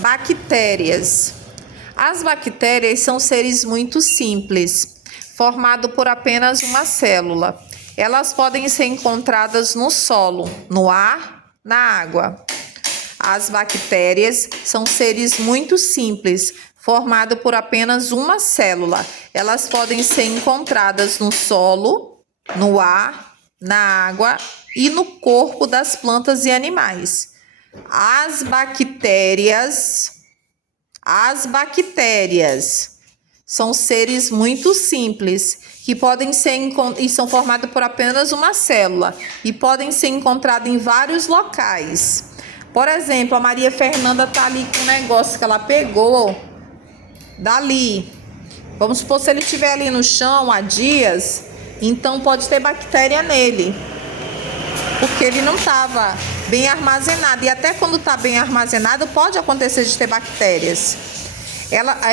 Bactérias. As bactérias são seres muito simples, formados por apenas uma célula. Elas podem ser encontradas no solo, no ar, na água. As bactérias são seres muito simples, formados por apenas uma célula. Elas podem ser encontradas no solo, no ar, na água e no corpo das plantas e animais. As bactérias são seres muito simples que podem ser e são formados por apenas uma célula e podem ser encontrados em vários locais. Por exemplo, a Maria Fernanda está ali com um negócio que ela pegou dali. Vamos supor, se ele estiver ali no chão há dias, então pode ter bactéria nele, porque ele não estava bem armazenado. E até quando está bem armazenado, pode acontecer de ter bactérias.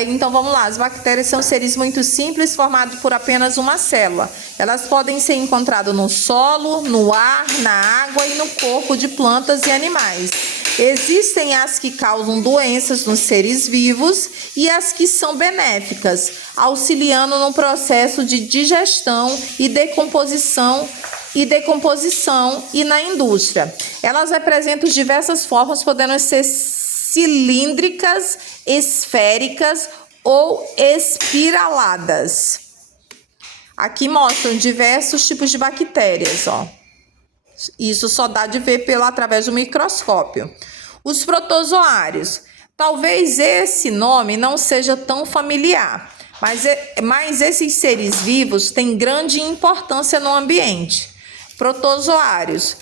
Então vamos lá, as bactérias são seres muito simples, formados por apenas uma célula. Elas podem ser encontradas no solo, no ar, na água e no corpo de plantas e animais. Existem as que causam doenças nos seres vivos e as que são benéficas, auxiliando no processo de digestão e decomposição e na indústria. Elas apresentam diversas formas, podendo ser cilíndricas, esféricas ou espiraladas. Aqui mostram diversos tipos de bactérias, ó. Isso só dá de ver através do microscópio. Os protozoários. Talvez esse nome não seja tão familiar, mas esses seres vivos têm grande importância no ambiente. Protozoários.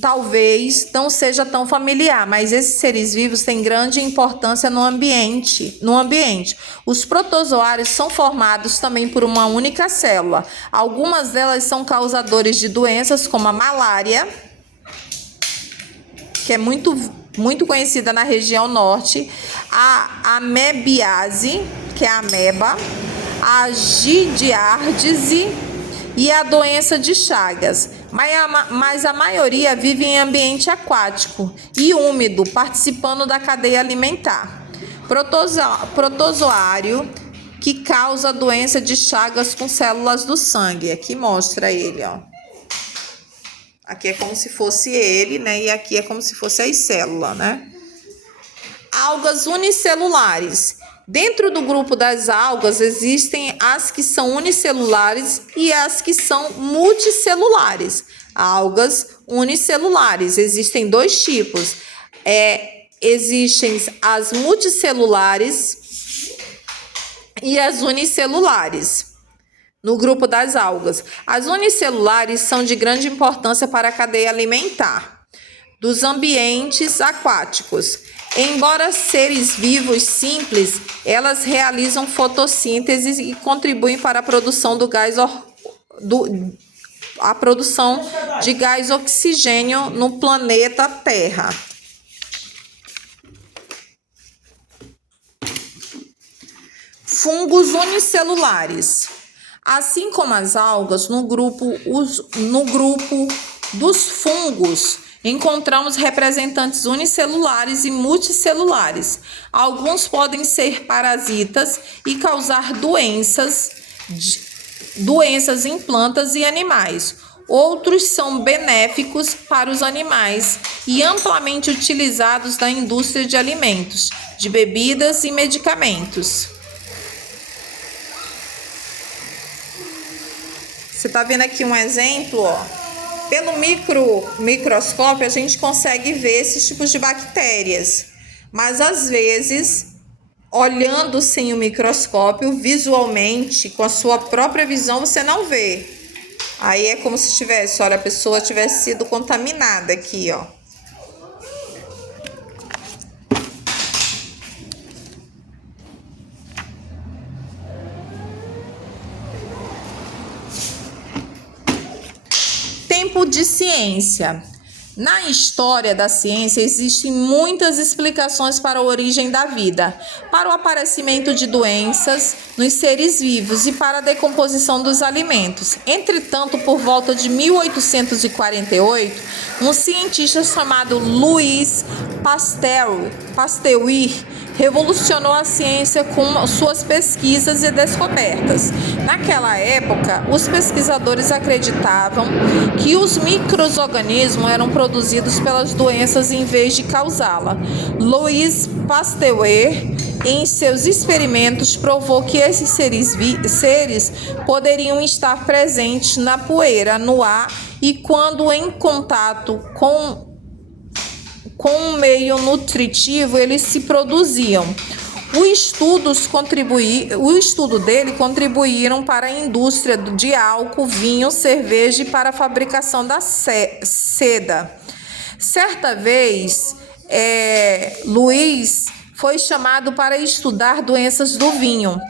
Talvez não seja tão familiar, mas esses seres vivos têm grande importância no ambiente. Os protozoários são formados também por uma única célula. Algumas delas são causadores de doenças como a malária, que é muito conhecida na região norte, a amebiase, que é a ameba, a giardiase e a doença de Chagas. Mas a maioria vive em ambiente aquático e úmido, participando da cadeia alimentar. Protozoário que causa doença de Chagas com células do sangue. Aqui mostra ele, ó. Aqui é como se fosse ele, né? E aqui é como se fosse as células, né? Algas unicelulares. Dentro do grupo das algas existem as que são unicelulares e as que são multicelulares. Algas unicelulares, existem dois tipos. Existem as multicelulares e as unicelulares. No grupo das algas, as unicelulares são de grande importância para a cadeia alimentar dos ambientes aquáticos. Embora seres vivos simples, elas realizam fotossíntese e contribuem para a produção de gás oxigênio no planeta Terra. Fungos unicelulares. Assim como as algas, no grupo dos fungos, encontramos representantes unicelulares e multicelulares. Alguns podem ser parasitas e causar doenças em plantas e animais. Outros são benéficos para os animais e amplamente utilizados na indústria de alimentos, de bebidas e medicamentos. Você está vendo aqui um exemplo, ó. Pelo microscópio, a gente consegue ver esses tipos de bactérias, mas às vezes, olhando sem o microscópio, visualmente, com a sua própria visão, você não vê. Aí é como se a pessoa tivesse sido contaminada aqui, ó. Tempo de ciência. Na história da ciência, existem muitas explicações para a origem da vida, para o aparecimento de doenças nos seres vivos e para a decomposição dos alimentos. Entretanto, por volta de 1848, um cientista chamado Louis Pasteur revolucionou a ciência com suas pesquisas e descobertas. Naquela época, os pesquisadores acreditavam que os micro-organismos eram produzidos pelas doenças em vez de causá-la. Louis Pasteur, em seus experimentos, provou que esses seres poderiam estar presentes na poeira, no ar e quando em contato com um meio nutritivo, eles se produziam. O estudo dele contribuíram para a indústria de álcool, vinho, cerveja e para a fabricação da seda. Certa vez, Luiz foi chamado para estudar doenças do vinho.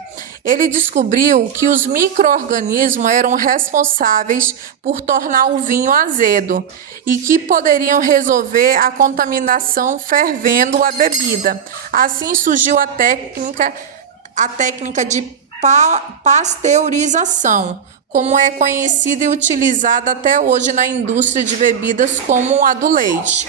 Ele descobriu que os micro-organismos eram responsáveis por tornar o vinho azedo e que poderiam resolver a contaminação fervendo a bebida. Assim surgiu a técnica de pasteurização, como é conhecida e utilizada até hoje na indústria de bebidas como a do leite.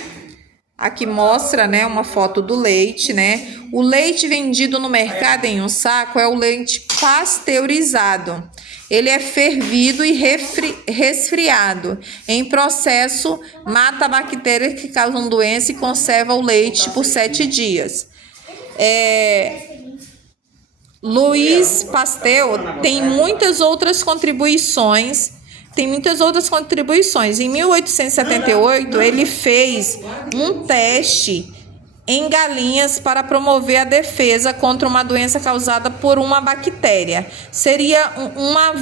Aqui mostra, né, uma foto do leite, né? O leite vendido no mercado em um saco é o leite pasteurizado. Ele é fervido e resfriado. Em processo, mata bactérias que causam doença e conserva o leite por 7 dias. Louis Pasteur tem muitas outras contribuições. Em 1878, ele fez um teste em galinhas para promover a defesa contra uma doença causada por uma bactéria. Seria uma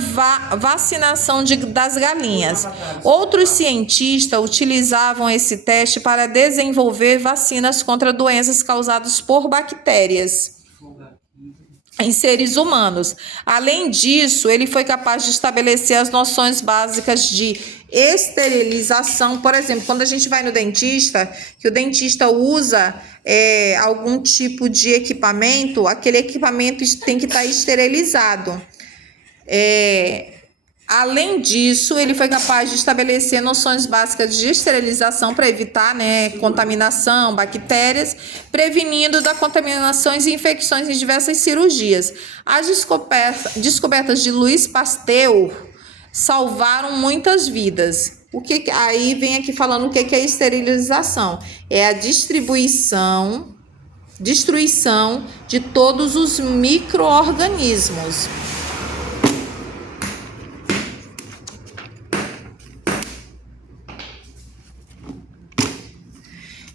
vacinação das galinhas. Outros cientistas utilizavam esse teste para desenvolver vacinas contra doenças causadas por bactérias em seres humanos. Além disso, ele foi capaz de estabelecer as noções básicas de esterilização. Por exemplo, quando a gente vai no dentista, que o dentista usa algum tipo de equipamento, aquele equipamento tem que estar esterilizado. Além disso, ele foi capaz de estabelecer noções básicas de esterilização para evitar, contaminação, bactérias, prevenindo da contaminações e infecções em diversas cirurgias. As descobertas de Louis Pasteur salvaram muitas vidas. Aí vem aqui falando o que é esterilização. É a destruição de todos os micro-organismos.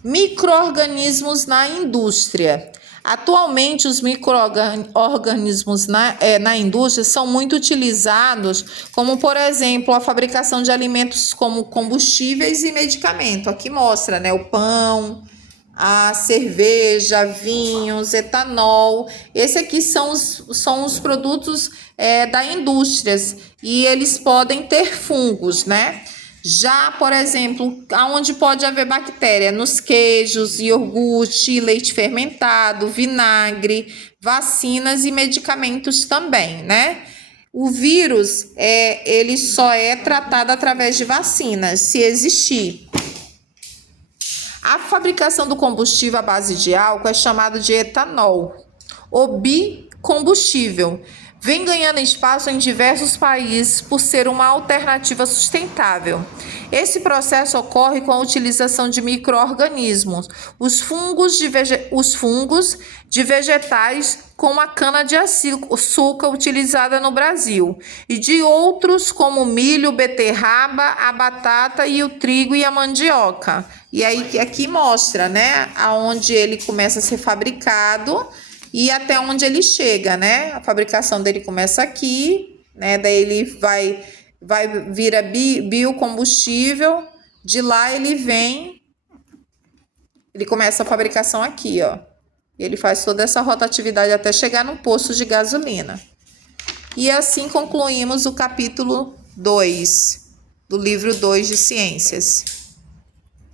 Micro-organismos na indústria. Atualmente, os micro-organismos na indústria são muito utilizados, como, por exemplo, a fabricação de alimentos como combustíveis e medicamentos. Aqui mostra, o pão, a cerveja, vinhos, etanol. Esse aqui são os produtos da indústria e eles podem ter fungos, Já, por exemplo, aonde pode haver bactéria? Nos queijos, iogurte, leite fermentado, vinagre, vacinas e medicamentos também, O vírus, ele só é tratado através de vacinas, se existir. A fabricação do combustível à base de álcool é chamado de etanol. O bicombustível vem ganhando espaço em diversos países por ser uma alternativa sustentável. Esse processo ocorre com a utilização de micro-organismos, os fungos de vegetais como a cana-de-açúcar utilizada no Brasil, e de outros como o milho, beterraba, a batata e o trigo e a mandioca. E aí aqui mostra, aonde ele começa a ser fabricado e até onde ele chega, A fabricação dele começa aqui, Daí ele vai vira biocombustível, de lá ele começa a fabricação aqui, Ele faz toda essa rotatividade até chegar no posto de gasolina. E assim concluímos o capítulo 2 do livro 2 de Ciências.